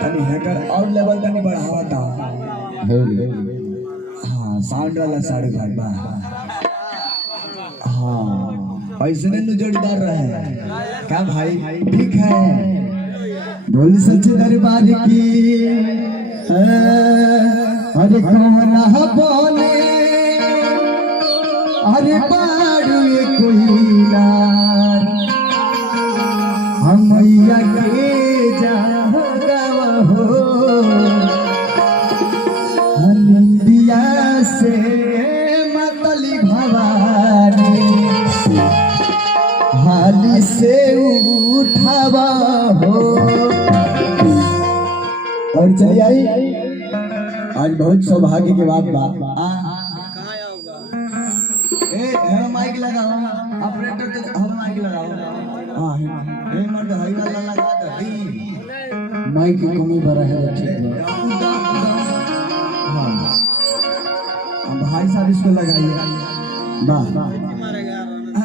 तनी हैकर और लेवल तनी बढ़ावा था। हाँ साउंड वाला 5.5 बा। हाँ ऐसे नहीं जोड़ीदार रहे क्या भाई? ठीक है बोल सच्चे दरबार की अरे कौन बोले अरे बारू कोई लार हम मैया के जागवा हो हलिया से मतली भवानी हाली से उठावा हो। और चलिए आई आज बहुत सौभाग्य के बाद माइक लगाओ ऑपरेटर तो हम माइक लगाओ। हाँ मर्द हाई वाला लगा दे माइक की कमी बड़ा है। हाँ भाई साहब इसको लगाइए वाह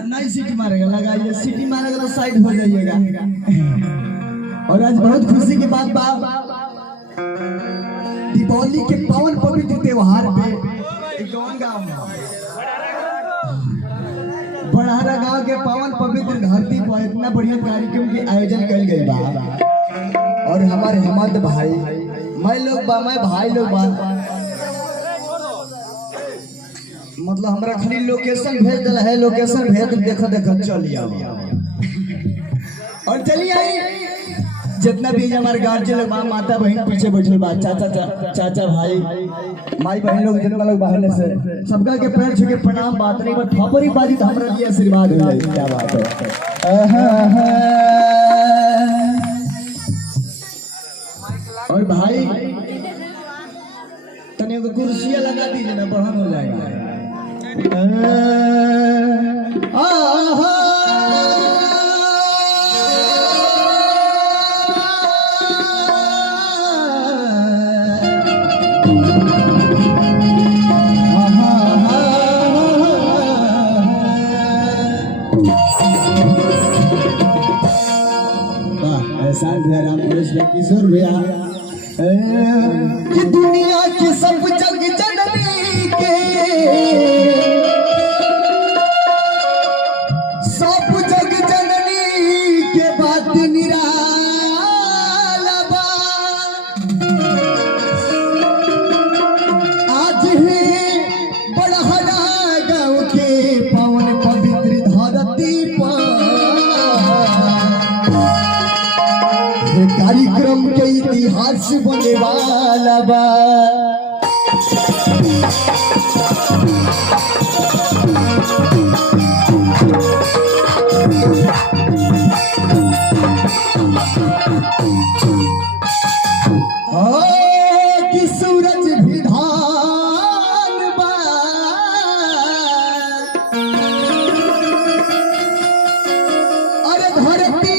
नहीं सीटी मारेगा लगाइए सीटी मारेगा तो साइड हो जाइएगा। और आज बहुत खुशी की बात दीपावली के पावन पवित्र त्योहार पे बड़हरा गांव के पावन पवित्र धरती पर इतना बढ़िया कार्यक्रम के आयोजन कल गई बा। और हमारे हेमंत भाई मैं भाई लोग बा मतलब हमरा खाली लोकेशन भेज दिला है लोकेशन भेज देखो चलिए और चलिए आई जितना भी हमारे गार्जियन लोग माता बहन पीछे बैठे बा चाचा भाई माई बहन लोग जितना लोग बाहर से सबका के पैर छू के प्रणाम बात नहीं बट फापरी बाजी तो हमरा लिए आशीर्वाद हो जाए। क्या बात है और भाई तने को कुर्सियां लगा दीजिए ना बढ़न हो जाएगा। किशोर भैया कि दुनिया के सब जग जननी के सब जग जननी के बात निराला बा। आज ही बड़हरा गाँव के पावन पवित्र धरती पर कार्यक्रम के इतिहास बने वाला बा। कि सूरज भी धान बा अरे धरती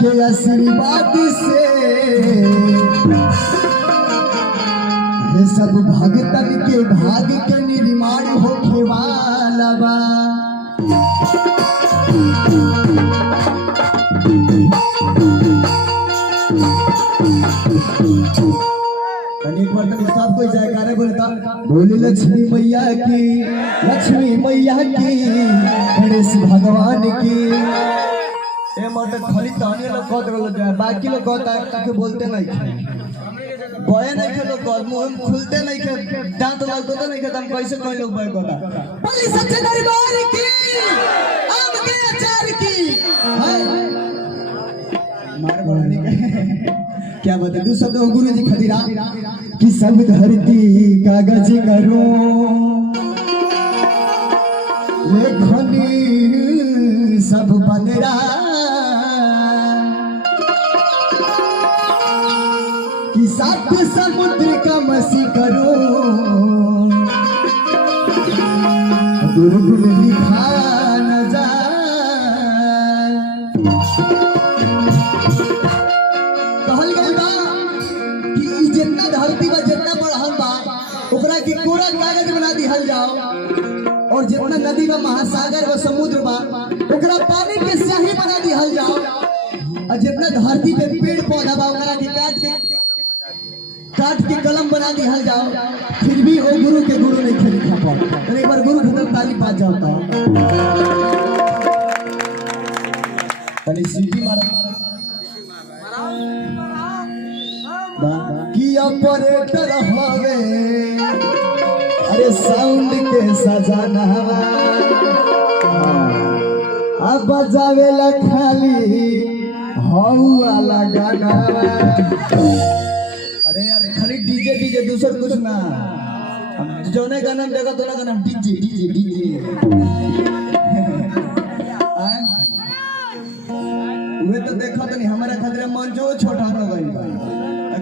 के आशीर्वाद से ये सब भगतन के भाग के निर्माण होके वाला बा। एक बार तक सब कोई जयकारे बोलता बोले लक्ष्मी मैया की गणेश भगवान की। ए मतलब खाली ताने लोग कहत रहलो जाए बाकी लोग कहता के बोलते नहीं बय नहीं के लोग मुंह खुलते नहीं के दांत लगते नहीं के हम कैसे कोई लोग बय कहता बोली सच्चे दरबार की आम के अचार की मार बनाने के क्या बता दू शब्द गुरु जी खदीरा कि सब धरती कागज करो लेखनी सब बनेरा कि सात समुद्र का मसी करो गुरु लिखा न जाए के कोरा कागज बना दिहल जाओ और जितना नदी में महासागर व समुद्र बा ओकरा पानी के स्याही बना दिहल जाओ और जितना धरती पे पेड़ पौधा बा ओकरा के काट के कलम बना दिहल जाओ फिर भी वो गुरु के गुरु नहीं खेल खा तो एक बार गुरु खत्म ताली पास जाता तनी सीटी मारा कि ऑपरेटर हवे अरे साउंड के सजाना अब बजावेला खाली हऊ वाला गाना अरे यार खाली डीजे डीजे दूसर कुछ ना जोने गाना देगा तो ना गाना डीजे डीजे डीजे वे तो देखा तो नहीं हमारा खतरे मन जो छोटा हो गई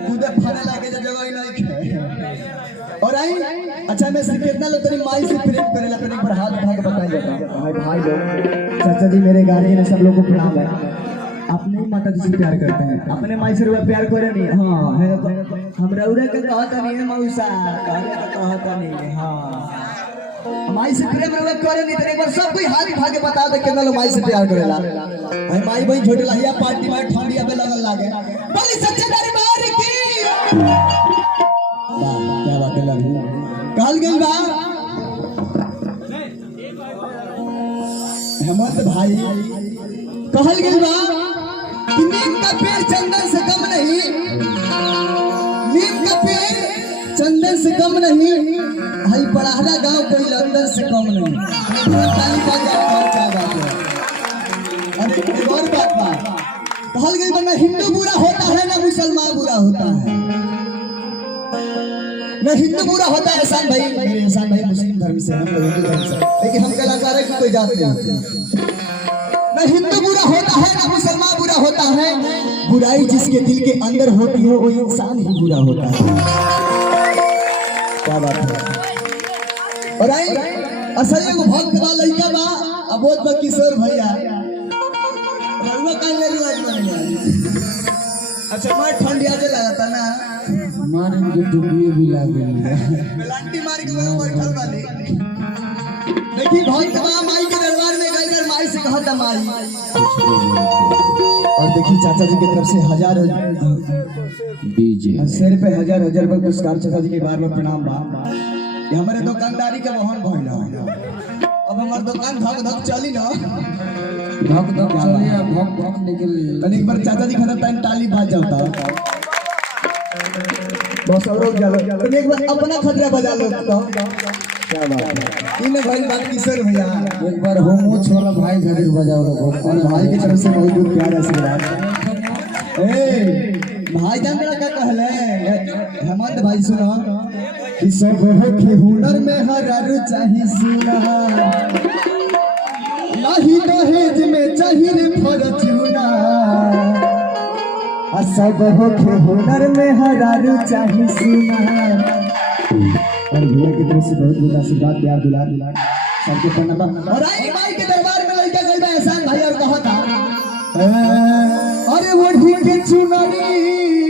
कूदे फाने लाके जगह ही नहीं और आई अच्छा मैं सिर्फ कितना लोग तेरी माई से प्रेम करेला तेरे पर हाथ उठा के बताइए भाई भाई लोग चाचा जी मेरे गार्जियन है सब लोग को प्रणाम है अपने ही माता जी से प्यार करते हैं अपने माई से प्यार करे नहीं हाँ है हमरा उरे के कहता नहीं है मौसा कहता नहीं है हाँ माई से प्रेम करे नहीं तेरे पर सब कोई हाथ उठा के बता दे कितना लोग माई से प्यार करेला भाई माई भाई छोटे लहिया पार्टी में ठंडिया पे लगल लागे बोली सच्चे दरबार की वाह क्या बात है लगी काल गई बा हेमंत भाई कहल गई बा कि नीम का पेड़ चंदन से कम नहीं नीम का पेड़ चंदन से कम नहीं भाई बड़ाहरा गांव कोई लंदन से कम नहीं ताली बाजा क्या बात है अरे एक और बात बा कहल गई बा हिंदू बुरा होता है ना मुसलमान बुरा होता है न हिंदू बुरा होता है एहसान भाई मेरे एहसान भाई मुस्लिम धर्म से हम लोग हिंदू धर्म से लेकिन हम कलाकार है कि कोई जात नहीं न हिंदू बुरा होता है ना मुसलमान बुरा होता है बुराई जिसके दिल के अंदर होती है वो इंसान ही बुरा होता है क्या बात है और आई असल में भक्त बा लइका बा अबोध बा किशोर भैया रउआ काहे ले रुआ अच्छा मार ठंडिया जे लगाता ना मार के डुबिए भी लागे लांटी मार के बैठल वाली देखी भक्त बा माई के दरबार में गई माई से कहता माई और देखी चाचा जी की तरफ से 1000 दीजिए सिर पे 1000 रुपए पुरस्कार चाचा जी के बार में प्रणाम बा ये हमारे दुकानदारी का मोहन भइला अब हमार दुकान धक धक चली ना धक धक चली अब भक भक निकली तनी एक बार चाचा जी खाता टाइम ताली बाज जाता बस और रुक जाओ तनी एक बार अपना खतरा बजा लो तो क्या बात है इन भाई बात किशोर भैया एक बार हो मुछ वाला भाई खातिर बजाओ लो और भाई की तरफ से बहुत बहुत प्यार आशीर्वाद ए भाई जान मेरा क्या कहले हेमंत भाई सुनो कि सब हो के हुनर में हरारू चाहिए सुना नहीं दहेज में चाहिए फॉर्च्यूना सब हो के हुनर में हरारू चाहिए सुना और भैया की तरफ से बहुत बहुत आशीर्वाद प्यार दुलार सबके प्रणाम और आई माई के दरबार में लड़का गई एहसान भाई और कहा था अरे वो ठीक है चुनरी